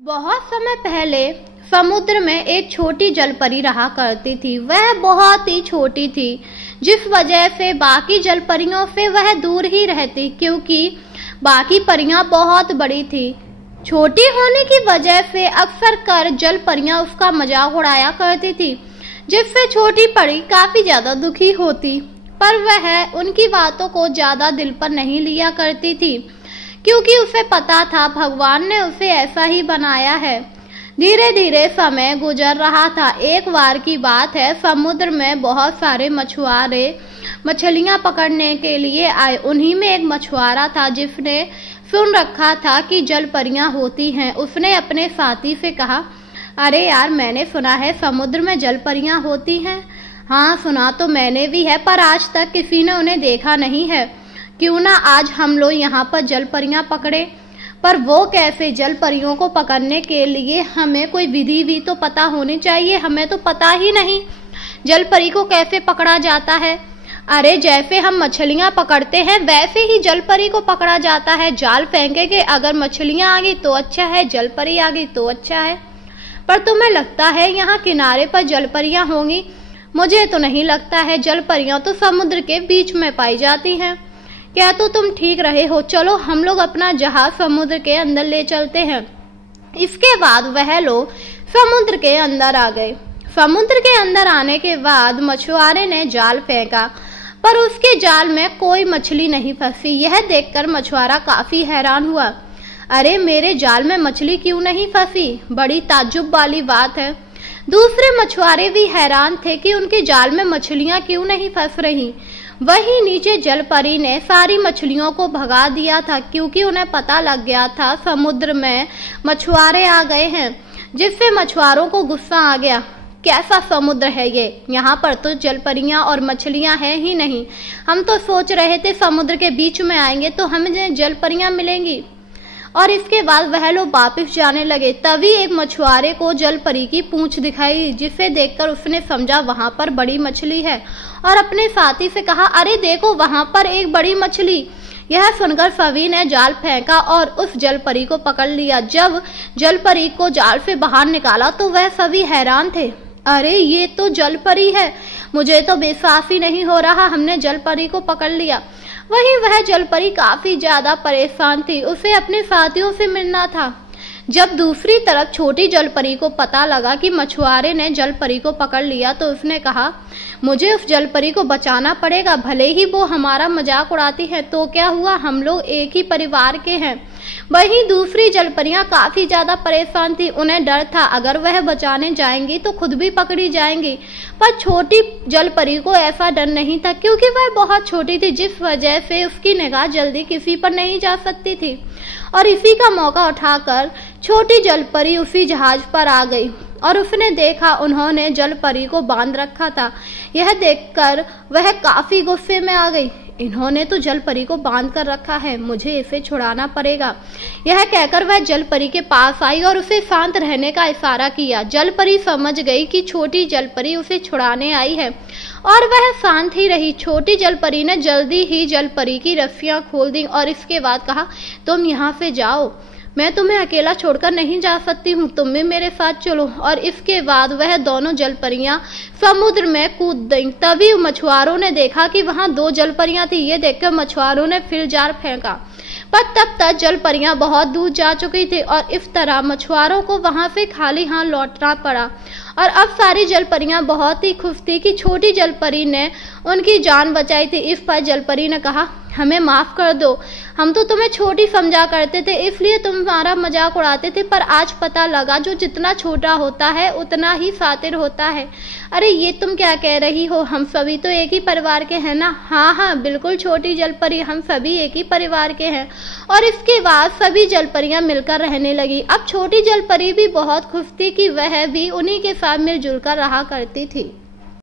बहुत समय पहले समुद्र में एक छोटी जलपरी रहा करती थी। वह बहुत ही छोटी थी, जिस वजह से बाकी जलपरियों से वह दूर ही रहती, क्योंकि बाकी परियां बहुत बड़ी थी। छोटी होने की वजह से अक्सर कर जलपरियां उसका मजाक उड़ाया करती थी, जिससे छोटी परी काफी ज्यादा दुखी होती। पर वह उनकी बातों को ज्यादा दिल पर नहीं लिया करती थी, क्योंकि उसे पता था भगवान ने उसे ऐसा ही बनाया है। धीरे धीरे समय गुजर रहा था। एक बार की बात है, समुद्र में बहुत सारे मछुआरे मछलियां पकड़ने के लिए आए। उन्हीं में एक मछुआरा था जिसने सुन रखा था कि जलपरियां होती हैं। उसने अपने साथी से कहा, अरे यार, मैंने सुना है समुद्र में जलपरियां होती हैं। हाँ, सुना तो मैंने भी है, पर आज तक किसी ने उन्हें देखा नहीं है। क्यों ना आज हम लोग यहाँ पर जलपरियां पकड़े। पर वो कैसे? जलपरियों को पकड़ने के लिए हमें कोई विधि भी तो पता होनी चाहिए। हमें तो पता ही नहीं जलपरी को कैसे पकड़ा जाता है। अरे, जैसे हम मछलियां पकड़ते हैं वैसे ही जलपरी को पकड़ा जाता है। जाल फेंकेंगे, अगर मछलियां आ गई तो अच्छा है, जलपरी आ गई तो अच्छा है। पर तुम्हें लगता है यहाँ किनारे पर जलपरियां होंगी? मुझे तो नहीं लगता है। जलपरियां तो समुद्र के बीच में पाई जाती हैं। क्या तो तुम ठीक रहे हो। चलो हम लोग अपना जहाज समुद्र के अंदर ले चलते हैं। इसके बाद वह लोग समुद्र के अंदर आ गए। समुद्र के अंदर आने के बाद मछुआरे ने जाल फेंका, पर उसके जाल में कोई मछली नहीं फंसी। यह देखकर मछुआरा काफी हैरान हुआ। अरे, मेरे जाल में मछली क्यों नहीं फंसी? बड़ी ताज्जुब वाली बात है। दूसरे मछुआरे भी हैरान थे कि उनके जाल में मछलियां क्यों नहीं फंस रही। वहीं नीचे जलपरी ने सारी मछलियों को भगा दिया था, क्योंकि उन्हें पता लग गया था समुद्र में मछुआरे आ गए हैं, जिससे मछुआरों को गुस्सा आ गया। कैसा समुद्र है ये? यहाँ पर तो जलपरियां और मछलियां हैं ही नहीं। हम तो सोच रहे थे समुद्र के बीच में आएंगे तो हमें जलपरियां मिलेंगी। और इसके बाद वह लोग वापस जाने लगे। तभी एक मछुआरे को जलपरी की पूंछ दिखाई, जिसे देखकर उसने समझा वहां पर बड़ी मछली है, और अपने साथी से कहा, अरे देखो, वहां पर एक बड़ी मछली। यह सुनकर सभी ने जाल फेंका और उस जलपरी को पकड़ लिया। जब जलपरी को जाल से बाहर निकाला तो वह सभी हैरान थे। अरे, ये तो जलपरी है। मुझे तो विश्वास ही नहीं हो रहा, हमने जलपरी को पकड़ लिया। वहीं वह जलपरी काफी ज्यादा परेशान थी। उसे अपने साथियों से मिलना था। जब दूसरी तरफ छोटी जलपरी को पता लगा कि मछुआरे ने जलपरी को पकड़ लिया, तो उसने कहा, मुझे उस जलपरी को बचाना पड़ेगा। भले ही वो हमारा मजाक उड़ाती है तो क्या हुआ, हम लोग एक ही परिवार के हैं। वहीं दूसरी जलपरियां काफी ज्यादा परेशान थी। उन्हें डर था अगर वह बचाने जाएंगी तो खुद भी पकड़ी जाएंगी। पर छोटी जलपरी को ऐसा डर नहीं था, क्योंकि वह बहुत छोटी थी, जिस वजह से उसकी निगाह जल्दी किसी पर नहीं जा सकती थी। और इसी का मौका उठाकर छोटी जलपरी उसी जहाज पर आ गई और उसने देखा उन्होंने जलपरी को बांध रखा था। यह देखकर वह काफी गुस्से में आ गई। इन्होंने तो जलपरी को बांध कर रखा है, मुझे इसे छुड़ाना पड़ेगा। यह कहकर वह जलपरी के पास आई और उसे शांत रहने का इशारा किया। जलपरी समझ गई कि छोटी जलपरी उसे छुड़ाने आई है और वह शांत ही रही। छोटी जलपरी ने जल्दी ही जलपरी की रस्सियां खोल दी और इसके बाद कहा, तुम यहाँ से जाओ, मैं तुम्हें अकेला छोड़कर नहीं जा सकती हूँ, तुम भी मेरे साथ चलो। और इसके बाद वह दोनों जलपरियां समुद्र में कूद गईं। तभी मछुआरों ने देखा कि वहां दो जलपरियां थी। ये देखकर मछुआरों ने फिर जाल फेंका, पर तब तक जलपरियां बहुत दूर जा चुकी थी और इस तरह मछुआरों को वहां से खाली हाथ लौटना पड़ा। और अब सारी जलपरियां बहुत ही खुश थी कि छोटी जलपरी ने उनकी जान बचाई थी। इस पर जलपरी ने कहा, हमें माफ कर दो, हम तो तुम्हें छोटी समझा करते थे, इसलिए तुम्हारा मजाक उड़ाते थे। पर आज पता लगा जो जितना छोटा होता है उतना ही शातिर होता है। अरे, ये तुम क्या कह रही हो? हम सभी तो एक ही परिवार के हैं ना। हाँ हाँ, बिल्कुल छोटी जलपरी, हम सभी एक ही परिवार के हैं। और इसके बाद सभी जलपरियां मिलकर रहने लगी। अब छोटी जलपरी भी बहुत खुश थी कि वह भी उन्हीं के साथ मिलजुल कर रहा करती थी।